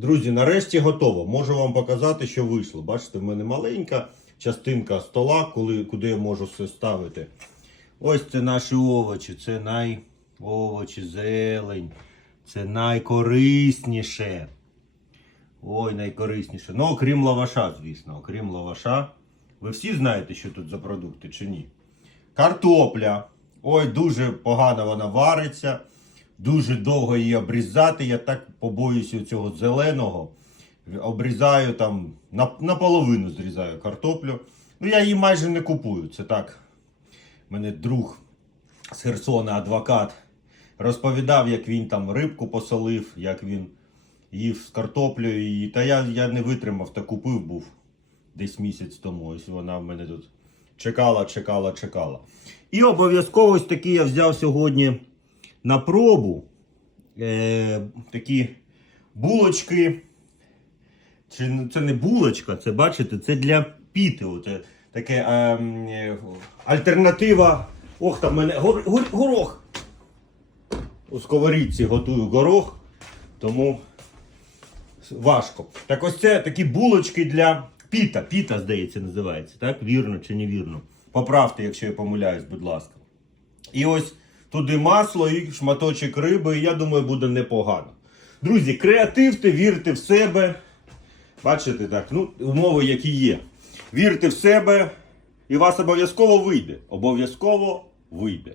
Друзі, нарешті готово. Можу вам показати, що вийшло. Бачите, в мене маленька частинка стола, коли, куди я можу все ставити. Ось це наші овочі, це най... овочі, зелень. Це найкорисніше. Ой, найкорисніше. Ну, окрім лаваша, звісно, окрім лаваша. Ви всі знаєте, що тут за продукти чи ні? Картопля. Ой, дуже погано вона вариться. Дуже довго її обрізати. Я так побоюся цього зеленого. Обрізаю там наполовину зрізаю картоплю. Ну, я її майже не купую. Це так. Мене друг з Херсона, адвокат, розповідав, як він там рибку посолив, як він їв з картоплею. І... Та я, я не витримав та купив був десь місяць тому. Ось вона в мене тут чекала, чекала, чекала. І обов'язково ось такі я взяв сьогодні на пробу. Е, такі булочки. Чи це не булочка, це бачите, це для піти. Оце таке е, е, альтернатива. Ох, там мене гор, гор, горох. У сковорідці готую горох, тому важко. Так ось це такі булочки для піта. Піта, здається, називається. Так? Вірно чи невірно? Поправте, якщо я помиляюсь, будь ласка. І ось туди масло і шматочок риби, і я думаю, буде непогано. Друзі, креативте, вірте в себе. Бачите, так, ну, умови, які є. Вірте в себе, і вас обов'язково вийде. Обов'язково вийде.